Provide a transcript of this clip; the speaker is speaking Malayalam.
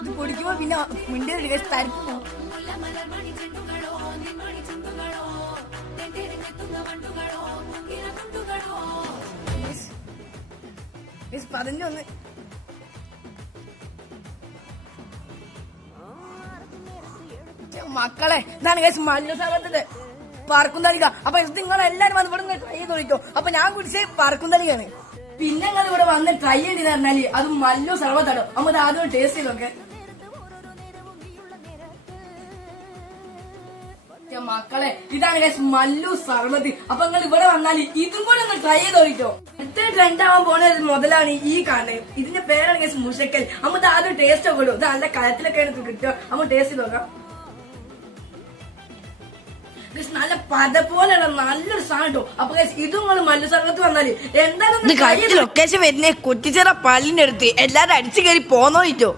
ഇത് കുടിക്കുമ്പോ പിന്നെ മിണ്ടിയ തരിപ്പോ. പറഞ്ഞൊന്ന് മക്കളെ ഇതാണ് കേസ് മല്ലു സ്ഥലത്തിന്റെ പറക്കുന്തലിക. അപ്പൊ ഇത് നിങ്ങൾ എല്ലാരും വന്ന് ഇവിടെ ട്രൈ ചെയ്ത് നോക്കിക്കോ. അപ്പൊ ഞാൻ കുടിച്ച് പറക്കുന്തലികാണ്. പിന്നെ നിങ്ങൾ ഇവിടെ വന്ന് ട്രൈ ചെയ്ത് പറഞ്ഞാല് അത് മല്ലു സർവ്വതടോ. നമുക്ക് ആദ്യം ടേസ്റ്റ് ചെയ്തൊക്കെ മക്കളെ. ഇതാണ് കേസ് മല്ലു സർവ്വത്. അപ്പൊ നിങ്ങൾ ഇവിടെ വന്നാൽ ഇതും കൂടെ ഒന്ന് ട്രൈ ചെയ്ത് നോക്കിക്കോ. ഇത്രയും ട്രെൻഡ് ആവാൻ പോണ മുതലാണ് ഈ കാണുന്നത്. ഇതിന്റെ പേരാണ് കേസ് മുഷക്കൽ. നമുക്ക് ആദ്യം ടേസ്റ്റ് ഒക്കെ ഇടും. ഇത് നല്ല കയത്തിലൊക്കെയാണ് കിട്ടുക. നമുക്ക് ടേസ്റ്റ് ചെയ്ത് നോക്കാം. നല്ല പത പോലെയുള്ള നല്ലൊരു സാധനം കിട്ടും. അപ്പൊ ഇതും നിങ്ങൾ മല്ലു സർവത്ത് വന്നാല് എന്തായാലും ലൊക്കേഷൻ വരുന്നേ കുറ്റിച്ചിറ പള്ളിന്റെ അടുത്ത്. എല്ലാരും അടിച്ചു കയറി പോന്നോട്ടോ.